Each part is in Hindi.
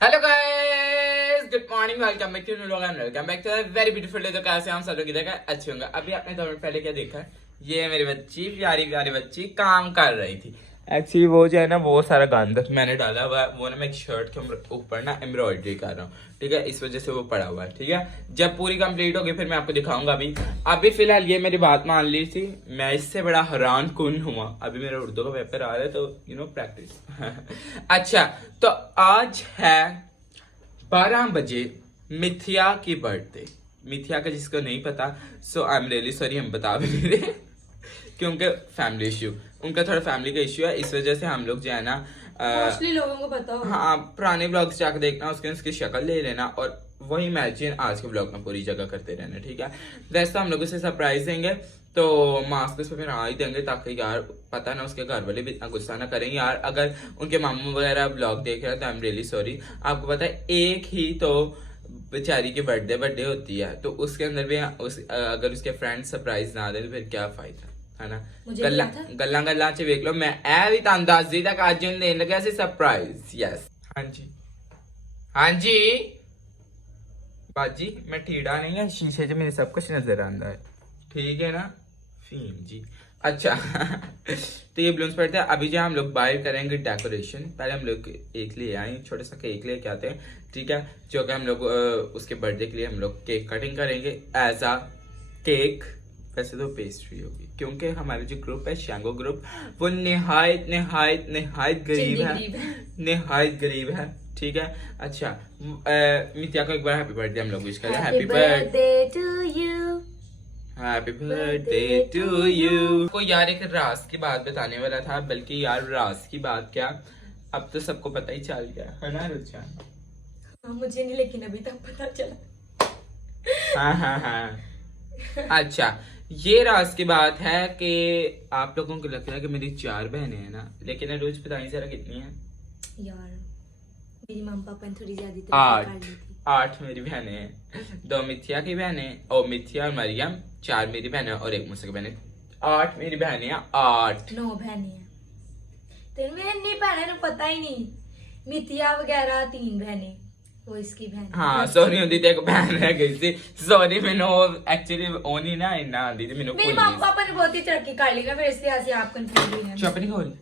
Hello guys, good morning, welcome back to new vlog and welcome back to a very beautiful day. तो कैसे हम सब लोग देखा अच्छे होंगे। अभी आपने 2 मिनट पहले क्या देखा, ये मेरी बच्ची प्यारी प्यारी बच्ची काम कर रही थी। एक्चुअली वो जो है ना, वो सारा गंद मैंने डाला हुआ है। वो ना मैं एक शर्ट के ऊपर ना एम्ब्रॉयडरी कर रहा हूँ, ठीक है, इस वजह से वो पड़ा हुआ है। ठीक है, जब पूरी कंप्लीट होगी फिर मैं आपको दिखाऊंगा। अभी फिलहाल ये मेरी बात मान ली थी, मैं इससे बड़ा हैरान कुन हुआ। अभी मेरा उर्दू का पेपर आ रहा है, तो यू नो प्रैक्टिस। अच्छा, तो आज है 12 बजे मिथिया की बर्थडे। मिथिया का जिसको नहीं पता, सो आई एम रियली सॉरी, हम बता भी नहीं रहे क्योंकि फैमिली इश्यू, उनका थोड़ा फैमिली का इश्यू है, इस वजह से हम लोग जो है ना मोस्टली लोगों को पता होगा। हाँ, पुराने ब्लॉग्स जाकर देखना, उसकी शक्ल ले लेना और वही इमेजिन आज के ब्लॉग में पूरी जगह करते रहना। ठीक है, वैसे तो हम लोग उसे सरप्राइज देंगे, तो मास्क उस पर फिर ही देंगे, ताकि यार पता ना उसके घर वाले भी इतना गुस्सा ना करें। यार अगर उनके मामू वगैरह ब्लॉग देख रहे हैं तो आई एम रियली सॉरी। आपको पता है, एक ही तो बेचारी की बर्थडे होती है, तो उसके अंदर भी अगर उसके फ्रेंड सरप्राइज ना दे तो फिर क्या फायदा, है ना। गल्ला गल्ला च वेख लो, मैं ए भी तुहानू दस दी तक आज देने लगा सी सरप्राइज। यस, हाँ जी हाँ जी बाजी, मैं ठीड़ा नहीं है, शीशे से मेरे सब कुछ नजर आता है, ठीक है ना फीम जी। अच्छा तो ये बलून्स पड़ते हैं। अभी जो हम लोग बाय करेंगे डेकोरेशन, पहले हम लोग एक ले आए, छोटा सा केक लेके आते हैं, ठीक है, जो कि हम लोग उसके बर्थडे के लिए हम लोग केक कटिंग करेंगे एज आ केक। वैसे तो पेस्ट्री होगी, क्योंकि हमारे जो ग्रुप है शैंगो ग्रुप, वो निहायत निहायत निहायत गरीब है, निहायत गरीब है। ठीक है, अच्छा मित्या को एक बार हैप्पी बर्थडे हम लोग विश करें। Happy birthday to you, happy birthday to you. को यार एक राज की बात बताने वाला था, बल्कि यार राज की बात क्या, अब तो सबको पता ही चल गया है ना रुचा। मुझे नहीं, लेकिन अभी तक पता चला। हाँ। अच्छा, ये राज की बात है कि आप लोगों को लगता है कि मेरी 4 बहनें हैं ना, लेकिन रोज बताइए जरा कितनी है यार। मेरी मम्मी पापा ने थोड़ी ज्यादा 8 मेरी बहनें हैं, 2 मिथिया की बहनें और मिथिया और मरियम, 4 मेरी बहनें और 1 मुझसे बहनें, 8 मेरी बहनें हैं। 9 बहनें हैं। तेरे में इतनी बहनें पता ही नहीं। मिथिया वगैरह 3 बहनें, वो इसकी बहन। हाँ, सोनी होती थी, एक बहन रह गई थी। सॉरी, मैंने एक्चुअली ओनी ना इन्ना आंदी थी मैंने। मेरे मम्मी पापा ने बहुत ही तरक्की कर ली ना, फिर इसलिए ऐसे आप कंफ्यूज हुए हैं। चुप नहीं खोल,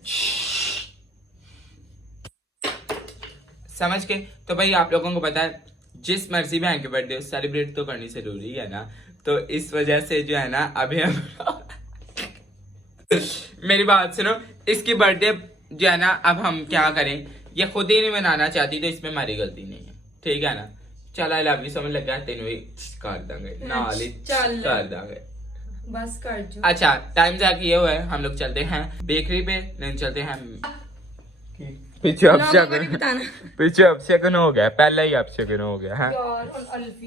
समझ के। तो भाई आप लोगों को पता है, जिस मर्जी बहन के बर्थडे सेलिब्रेट तो करनी जरूरी है ना, तो इस वजह से जो है ना अभी हम मेरी बात सुनो, इसकी बर्थडे जो है ना, अब हम क्या करें, ये खुद ही नहीं मनाना चाहती, तो इसमें हमारी गलती नहीं है, ठीक है ना। चल आई लव यू समझ लगा, तेन भी कर देंगे नाली, कर देंगे बस कर जो। अच्छा, टाइम जा किए हुए हम लोग चलते हैं बेकरी पे, नहीं चलते हैं पीछे अपशगुन हो गया, पहले ही अपशगुन हो गया है।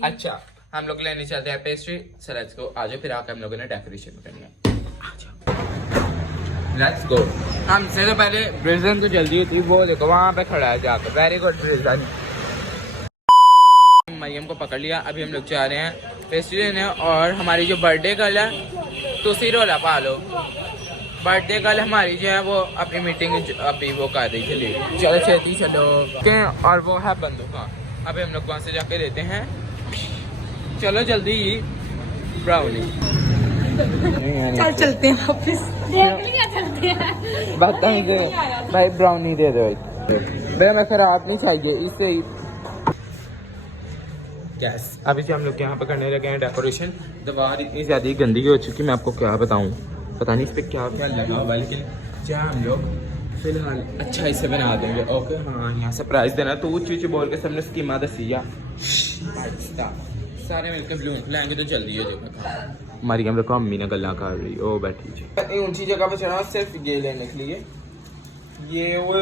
अच्छा, हम लोग लेने चलते हैं पेस्ट्री। सो लेट्स गो, आ जाओ, फिर आकर हम लोगों ने डेकोरेशन करनी है। Let's go. हमसे तो पहले ब्रिजन तो जल्दी होती, वो देखो वहां पे खड़ा है जाकर, वेरी गुड ब्रिजन। मरियम को पकड़ लिया, अभी हम लोग जा रहे हैं पेस्ट्री लेने। और हमारी जो बर्थडे गर्ल है, तो उसी रोला पा लो, बर्थडे गर्ल हमारी जो है वो अपनी मीटिंग अभी वो कर रही थी, चलो छेती चलो, और वो है बंदूक। हाँ, अभी हम लोग वहाँ से जाके देते हैं, चलो जल्दी ब्राउनी। चल चलते हैं ऑफिस, चलते हैं। भाई ब्राउनी दे दो भैया, मैं खराब नहीं चाहिए इससे ही। यस, अभी से हम लोग यहाँ पे करने लगे हैं डेकोरेशन। दीवार इतनी ज्यादा गंदी हो चुकी, मैं आपको क्या बताऊँ, पता नहीं इस पे क्या क्या लगा हुआ, लेकिन क्या हम लोग फिलहाल अच्छा इसे बना देंगे। ओके, हाँ, यहाँ सरप्राइज देना, तो ऊँची ऊँची बोल के सबने स्कीमा दसिया, सारे मिलकर बलून लाएंगे तो जल्दी हो जाएगा। मरियम देखो अम्मी ने गल्ला कर रही, ओ बैठी ऊंची जगह पे चढ़ा सिर्फ ये लेने के लिए। ये वो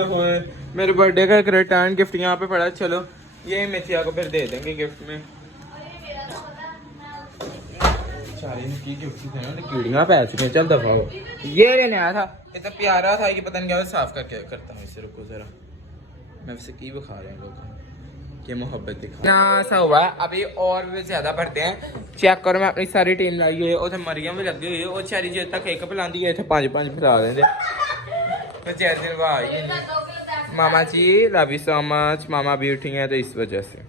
मेरे बर्थडे का एक रिटर्न गिफ्ट यहाँ पे पड़ा, चलो ये मिथिया को फिर दे देंगे गिफ्ट में। कीड़ियाँ पै चुकी हैं, चल दफा हो। ये लेने आया था, इतना प्यारा था कि पता नहीं क्या, साफ करके करता हूँ इसे, रुको जरा, मैं वैसे की बखा रहा हूँ लोग ये मोहब्बत दिखा सा हुआ है। अभी और भी ज्यादा भरते हैं, चेक करो, मैं अपनी सारी टीम लाई हुई है, उसे मरियम भी लगी हुई है, वो चारी जो तक एक पिलांदी है, 5 पिला देंगे। मामा जी लव यू सो मच। मामा भी उठी हैं तो इस वजह से।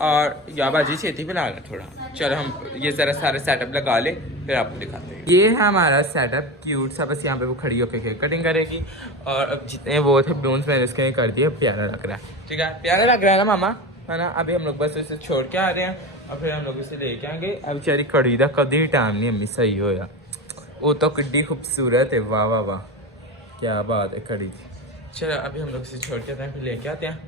और या बाजी छेती पे लाना थोड़ा। चलो हम ये ज़रा सारे सेटअप लगा ले फिर आपको दिखाते हैं। ये है हमारा सेटअप क्यूट सा। बस यहाँ पे वो खड़ी होकर केक कटिंग करेगी। और अब जितने वो थे बलून्स मैंने इसके कर दिए। प्यारा लग रहा है, ठीक है, प्यारा लग रहा है ना मामा, है ना। अभी हम लोग बस इसे छोड़ के आ रहे हैं और फिर हम लोग इसे लेके आएंगे। अब बेचारी खड़ी था कभी टाइम नहीं अम्मी सही होया। वो तो किड्डी खूबसूरत है, वाह वाह वाह, क्या बात है, खड़ी थी। चलो अभी हम लोग इसे छोड़ के आते हैं, फिर लेके आते हैं,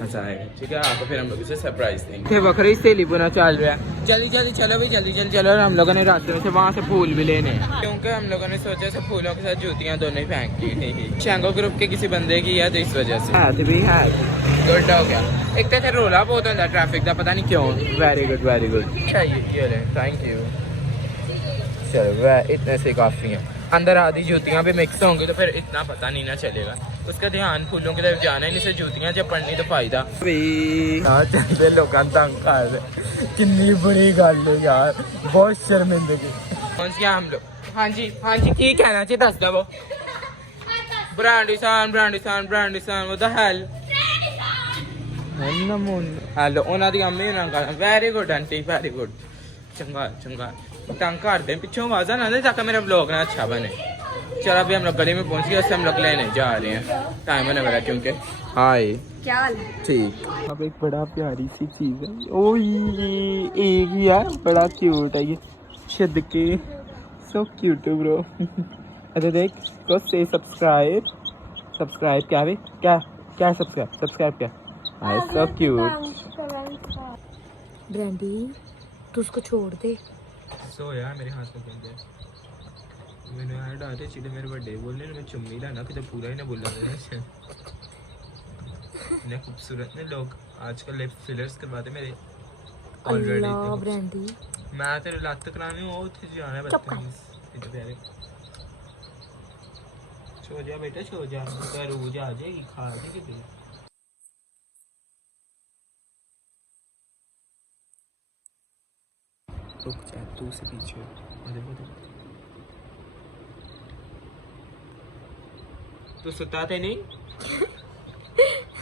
मजा आएगा, ठीक है। आपको फिर हम लोग इसे सरप्राइज देंगे। बकरी से लिपुना चल रहा है, जल्दी जल्दी चलो भाई, जल्दी जल्दी चलो। और हम लोगों ने रास्ते में से वहाँ से फूल भी लेने हैं, क्योंकि हम लोगों ने सोचा से फूलों के साथ जूतियाँ दोनों ही फेंक ली। शैंगो ग्रुप के किसी बंदे की है तो इस वजह से भी है। गुड हो गया। एक तो रोला बहुत होता है ट्रैफिक का, पता नहीं क्यों। वेरी गुड वेरी गुड, ये थैंक यू। चलो वह इतने से काफ़ी हैं। अंदर आधी जूतियाँ भी मिक्स होंगी तो फिर इतना पता नहीं ना चलेगा। उसका ध्यान फूलों की तरफ जाना ही नहीं से जूतियाँ जब पड़नी तो फायदा। चलते लोग तंग कर रहे, कितनी बुरी गल है यार, बहुत शर्मिंदगी। कौन सी हम लोग, हाँ जी की कहना चाहिए दस दो। ब्रांडिसान वो द हेल हेलो उन्होंने दी अम्मी very good aunty very good. चंगा चंगा तंग कर दे, पिछों आवाज़ा ना दे ताकि मेरा ब्लॉग ना अच्छा बने। चलो अभी हम लोग गली में पहुंच गए, उससे हम लोग लेने जा रहे हैं, टाइम होने वाला क्योंकि। हाय क्या हाल है? ठीक। अब एक बड़ा प्यारी सी चीज़ है, ओ ये एक ही यार, बड़ा क्यूट है ये शिदके, सो क्यूट ब्रो। अरे देख को से सब्सक्राइब क्या है, क्या सब्सक्राइब क्या, हाय सो क्यूट। ब्रांडी तू उसको छोड़ दे। सो यार मेरे हाथ में क्या मैंने यार डालते चीज़ें मेरे बर्थडे बोलने मैं चुम्मी लाना कि तो पूरा ही ना बोला मैंने। इतने खूबसूरत ने लोग आजकल लिप फिलर्स करवाते मेरे ऑलरेडी। ब्रांडी मैं तेरे लात कराने वो थे जाना है बदतमीज इतने प्यारे। सो जा बेटा सो जा, तो रोज आ जाएगी खा जाएगी। रुक जा तू से पीछे, तू सुता थे नहीं?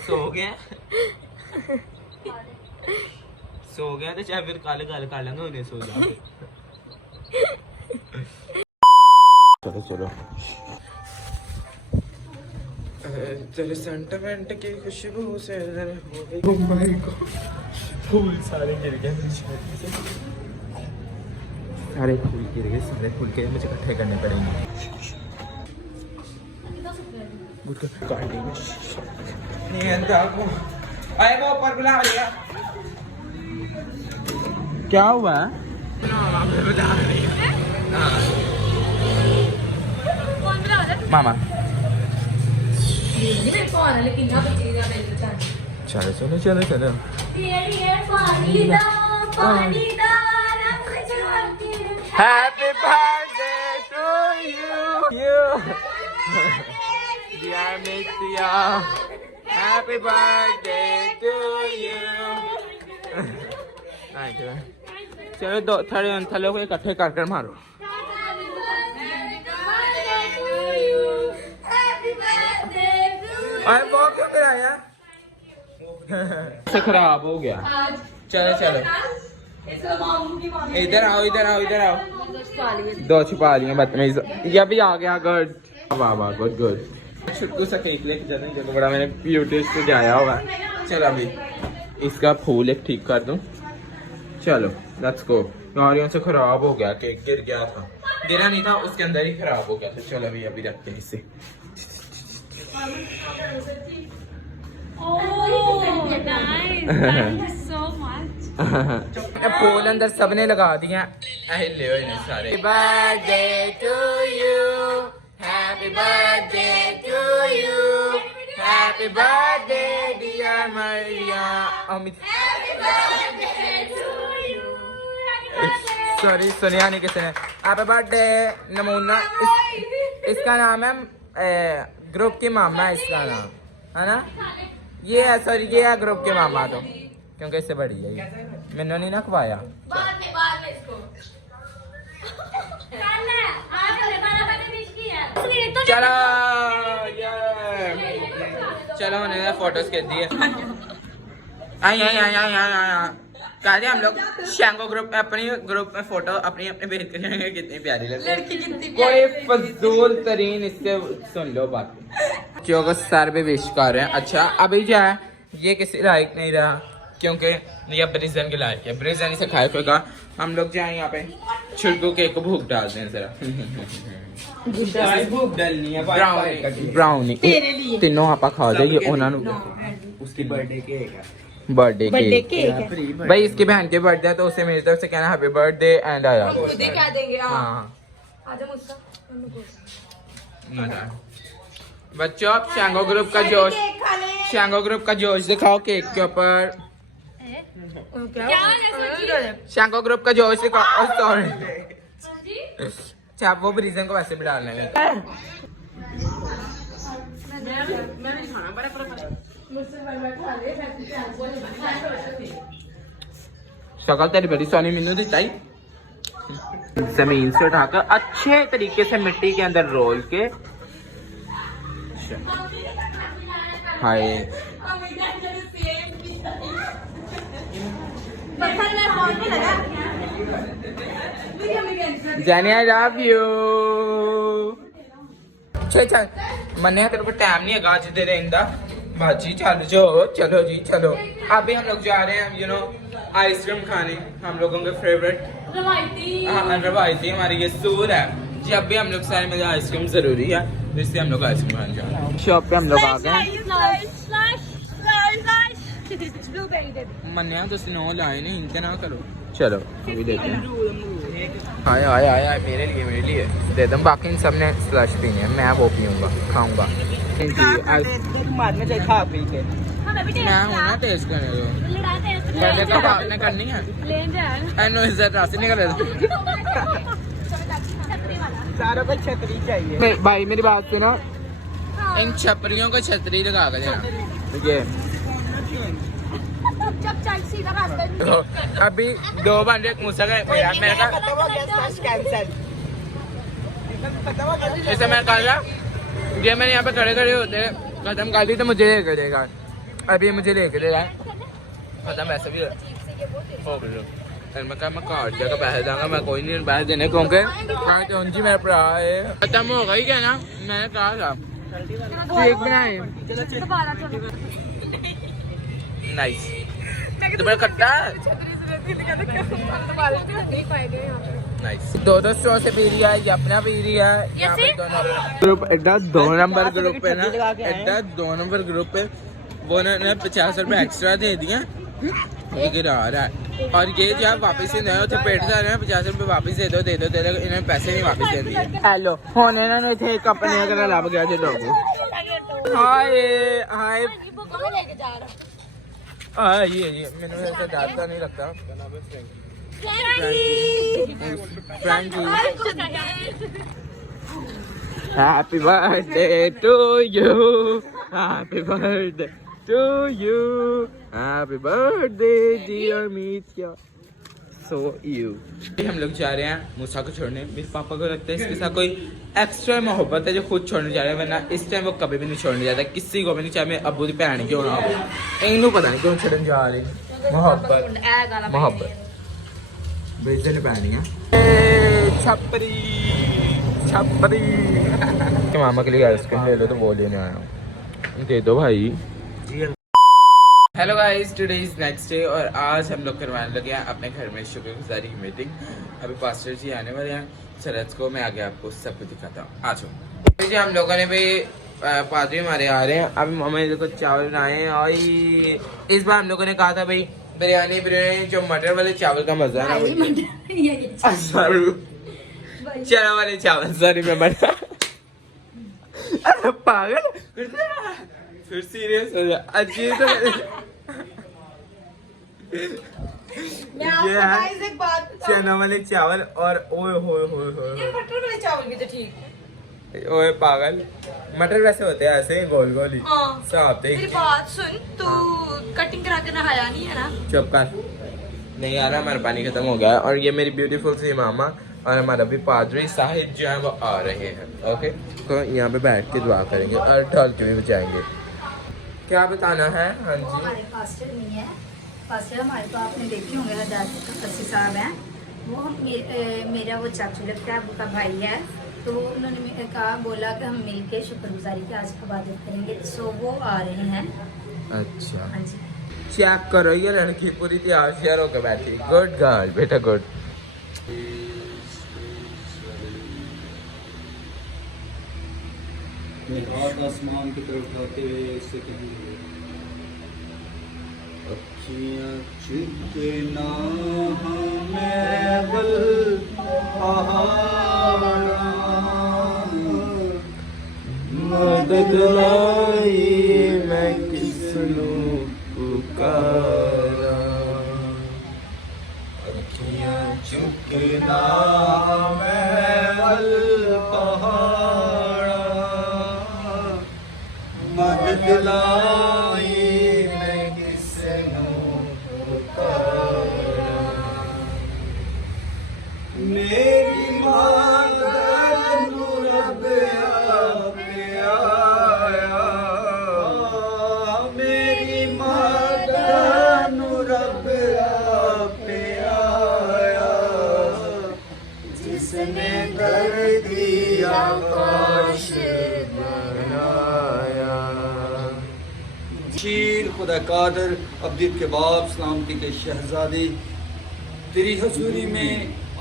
सो गया तो चाहे फिर काले काले कर लेंगे उन्हें, सो जा। चलो तेरे सेंटिमेंट की खुशबू से हो गई। फूल सारे गिर गए, सारे फूल गिर गए, सारे फूल के मुझे इकट्ठे करने पड़ेंगे। वो ऊपर बुला लिया, क्या हुआ? मामा चलो चलो चलो चलो। Happy birthday to you, dear Nitya. Happy birthday to you. चलो दो थले को इकट्ठे कर मारो। अरे वो क्यों कराया? से खराब हो गया। चलो चलो इधर आओ। दो छुपा लिए बदतमीज, ये भी आ गया। गुड वाह वाह गुड गुड। छुट्टू सा केक लेके जाते हैं जो बड़ा मैंने ब्यूटी से जाया हुआ। चलो अभी इसका फूल एक ठीक कर दूं। चलो लेट्स गो। नारियों से खराब हो गया, केक गिर गया था, गिरा नहीं था उसके अंदर ही खराब हो गया था। चलो अभी रखते हैं इसे। फूल अंदर सबने लगा दिए सारे। Happy birthday to you, happy birthday to you, happy birthday dear Maria. Amit sorry सुनिया नहीं किसी ने। हैप्पी बर्थडे नमूना, इसका नाम है ग्रुप की मामा है, इसका नाम है ना। ये है सॉरी ये है ग्रुप के मामा तो, क्योंकि इससे बड़ी है ये। मैंने नहीं ना खवाया। चलो चलो उन्होंने फोटोज कर दिए। आई कहते हम लोग शैंगो ग्रुप अपनी ग्रुप में फोटो अपनी अपनी भेज करेंगे। कितनी प्यारी लड़की कोई फजूल तरीन इससे सुन लो बात जो को सर पे विश कर रहे हैं। अच्छा अभी क्या है ये किसी लायक नहीं रहा क्योंकि ये ब्रिजन के लायक है। ब्रिजन इसे खाए फेंका। हम लोग जाए यहाँ पे छिड़कू केक को भूख डाल दें जरा। भूख डालनी है ब्राउनी तीनों आप खा दे। ये उसकी बर्थडे केक है। बर्थडे केक भाई इसकी बहन के बर्थडे है तो उसे मेरी तरफ से कहना हैप्पी बर्थडे एंड आया क्या देंगे। बच्चों आप शैंगो ग्रुप का जोश दिखाओ केक के ऊपर। शैंगो ग्रुप का जोश दिखाओ। सॉरी अच्छा वो ब्रीजन को वैसे भी डालना है। शक्ल तेरी बड़ी सोनी मिन्नू दी ताई। जमीन से उठाकर अच्छे तरीके से मिट्टी के अंदर रोल के हाय जाने आई लव यू। चल मन्ने तेरे को टाइम नहीं है आज दे रहे इंदा भाजी चलो जी चलो। अभी हम लोग जा रहे हैं यू नो आइसक्रीम खाने। हम लोगों के फेवरेट रवायती हमारी ये सूर है जी। अभी हम लोग सारे में आइसक्रीम जरूरी है इसलिए हम लोग आइसक्रीम खाने जा रहे हैं। शॉप पे हम लोग आ गए। मन्या तो स्नो लाए नहीं इनके ना करो। चलो अभी देते हैं। आया मेरे लिए दे दम। बाकी सब ने स्लश पीनी है मैं वो पीऊंगा खाऊंगा। मैं हूँ ना टेस्ट करने को पहले तो आपने करनी है। इज्जत रास्ते निकल सारों को छतरी चाहिए भाई। मेरी बात से ना इन छपरियों को छतरी लगा कर देना। ये अभी 2 बंदे एक मुझसे मेरा जैसे मैं कहा ये मैंने यहाँ पे खड़े होते खत्म कर दी तो मुझे लेकर देगा। अभी मुझे लेकर दे रहा है खत्म वैसे भी हो गया। मैं कहा मैं कार्ड जगह पैसे दूंगा मैं कोई नहीं पैसे देने क्योंकि जी मेरा भरा है खत्म हो गई क्या ना। मैंने कहा था केक बनाए नाइस तो बड़ा खट्टा नाइस। 200 से पी रही है ये अपना पी रही है। यहाँ पे ग्रुप एड्डा 2 नंबर ग्रुप है ना एड्डा 2 नंबर ग्रुप है। वो उन्होंने 50 रुपए एक्स्ट्रा दे दिए गिरा रहा है। और ये जब वापस नहीं हो तो पेट जा रहे हैं 50 रुपए वापस दे दो इन्हें पैसे नहीं वापस दे दिए। हेलो होने ना नहीं थे कपड़े वगैरह लाभ गया थे लोग। हाय ये मैंने ऐसा डालता नहीं लगता। Happy birthday to you happy birthday to you happy birthday dear Meetha so you. हम लोग जा रहे हैं मूसा को छोड़ने। मेरे पापा को लगता है इसके साथ कोई एक्स्ट्रा मोहब्बत है जो खुद छोड़ने जा रहे हैं वरना इस टाइम वो कभी भी नहीं छोड़ने जाता किसी को भी नहीं। चाहे मेरे अब्बू की भैन क्यों ना हो इनू पता नहीं क्यों छोड़ने जा रहे। मोहब्बत बेचने पैनी है छपरी मामा के लिए आइसक्रीम ले लो तो वो लेने आया हूँ दे दो भाई। Hello guys today is next day और आज हम लोग करवाने लगे हैं अपने घर में शुक्रगुजारी की मीटिंग। अभी पास्टर जी आने वाले हैं। चलो को मैं आगे आपको सब कुछ दिखाता हूँ। आ जाओ जी। हम लोगों ने भी पादरी हमारे आ रहे हैं। अभी मम्मा ने कुछ चावल बनाए हैं और इस बार हम लोगों ने कहा था भाई बिरयानी जो मटर वाले चावल का मजा है चना वाले चावल सॉरी मैं मटर अरे पागल फिर सीरियस हो जा अजीब तो ये है चना वाले चावल और ओए मटर वाले चावल भी तो ठीक। ओए पागल मटर वैसे होते हैं ऐसे गोल गोल ही साफ। मेरी बात सुन तू कटिंग करा के नहाया नहीं है ना। चुप कर नहीं आ रहा हमारा पानी खत्म हो गया। और ये मेरी ब्यूटीफुल सी मामा और हमारा भी पादरी साहिब जो है वो आ रहे हैं। ओके तो यहाँ पे बैठ के दुआ करेंगे और ढोल के भी बजाएंगे। क्या बताना है? हाँ वो जी। हमारे पास्टर नहीं है। पास्टर हमारे तो आपने देखे होंगे, हरदास कस्सी साहब हैं। वो मेरा वो चाचू लगता है, वो का भाई है। तो उन्होंने कहा, बोला कि हम मिलके शुक्रगुजारी की आज इबादत करेंगे, सो वो आ रहे हैं। अच्छा, हाँ जी। चेक करो, ये लड़की पूरी तैयार शेयर होकर बैठी। गुड गर्ल बेटा, गुड। हाथ आसमान की तरफ उठाते हुए इससे कहेंगे, अखियाँ चुके ना हमें बल पहाड़ा, मदद लाई मैं किसनू पुकारा, अखियाँ चुके ना हमें बल पहाड़ा, मदद लाई मैं किसनू पुकारा, मेरी मदद नू रब आपे आया, मेरी मदद नू रब आपे आया, जिसने धरती आकाश बनाया। शीर खुदा कादर अब्दीद के बाप सलामती के शहजादी, तेरी हजूरी में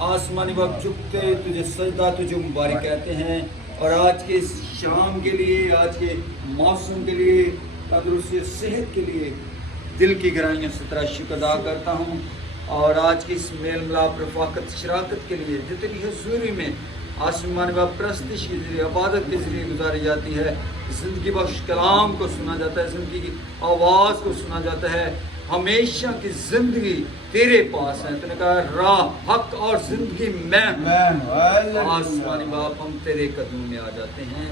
आसमानी वक्त झुकते तुझे सजदा, तुझे मुबारक कहते हैं। और आज के इस शाम के लिए, आज के मौसम के लिए, तंदुरुस्ती सेहत के लिए दिल की गहराइयों से तेरा शुक्र अदा करता हूँ। और आज की इस मेल मिलाप रफाकत शराकत के लिए जो तेरी हजूरी में आसमानी वक्त प्रस्तिश के जरिए, इबादत के जरिए गुजारी जाती है, ज़िंदगी बख्श कलाम को सुना जाता है, ज़िंदगी की आवाज़ को सुना जाता है। हमेशा की ज़िंदगी तेरे पास है। तूने कहा राह हक और ज़िंदगी मैं हूँ। आसमानी बाप, हम तेरे कदमों में आ जाते हैं।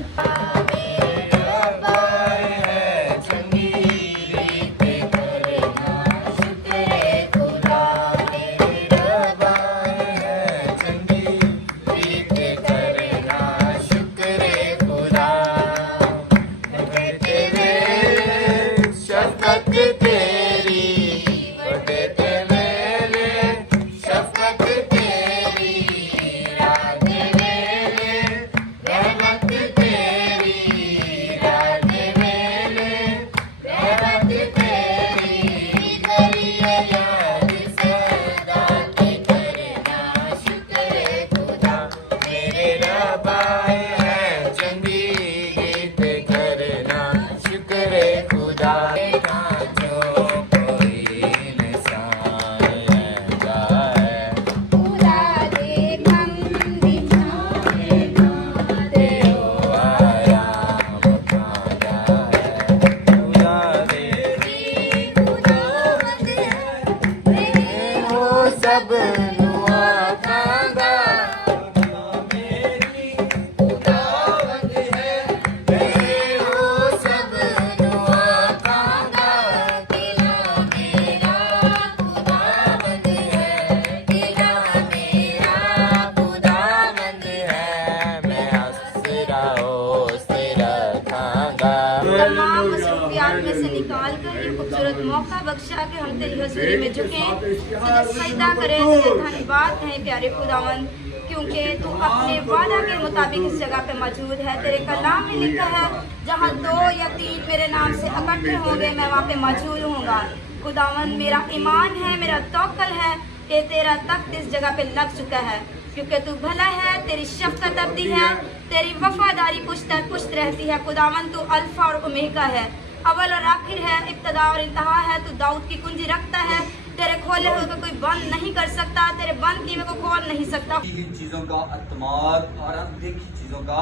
में से निकाल कर ये खूबसूरत मौका बख्शा कि हम तेरी हजूरी में झुके, तुझे सजदा करें। तुझे धन्यवाद है प्यारे खुदावन, क्योंकि तू अपने वादा के मुताबिक इस जगह पे मौजूद है। तेरे कलाम में लिखा है, जहाँ 2 या 3 मेरे नाम से इकट्ठे होंगे, मैं वहाँ पे मौजूद होऊंगा। खुदावन, मेरा ईमान है, मेरा तवक्कल है कि तेरा तख्त इस जगह पे लग चुका है, क्योंकि तू भला है, तेरी शफकत अब्दी है, तेरी वफादारी पुश्त दर पुश्त रहती है। खुदावन, तू अल्फा और ओमेगा है, अव्वल और आखिर है, इब्तदा और इंतहा है। तू दाऊद की कुंजी रखता है, तेरे खोले हुए को कोई बंद नहीं कर सकता, तेरे बंद किए को खोल नहीं सकता। चीजों का अतमाद और अनदेखी चीजों का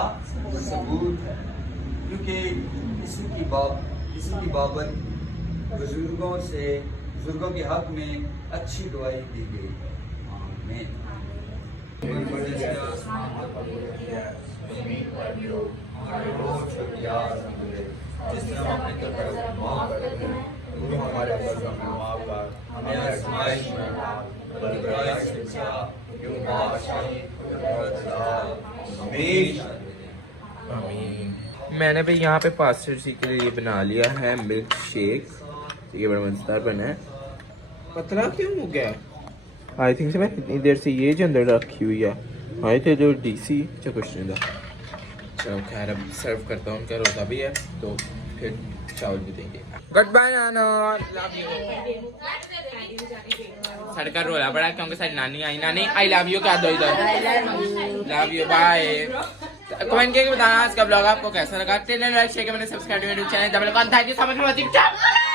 सबूत है, क्योंकि इसी की बाबत बुजुर्गों के हक में अच्छी दुआई दी गई। आमीन। जिससे हम अपने कर्तव्य माफ करते हैं, तू हमारे कर्तव्यों में माफ कर, हमें आज़माइश में डाल, बल्कि बुराई से बचा, क्योंकि बादशाही, कुदरत, हमेशा। आमीन। मैंने भी यहाँ पे पास्टर जी के लिए बना लिया है मिल्क शेक। ये बड़ा मजेदार बना है। पतला क्यों हो गया? आई थिंक से मैं इतनी देर से ये जो अंदर रखी हुई है आए थे जो डीसी जो कुछ नहीं था। चलो खैर अब सर्व करता हूँ, उनका रोज़ा भी है तो फिर चावल भी देंगे। Good bye Nana, love you. सड़का रोला बड़ा क्योंकि सारी नानी आई। नानी आई लव यू क्या दो इधर, लव यू बाय। कमेंट करके बताना आज का ब्लॉग आपको कैसा लगा। Channel like share comment subscribe मेरे channel. Thank you so much for watching.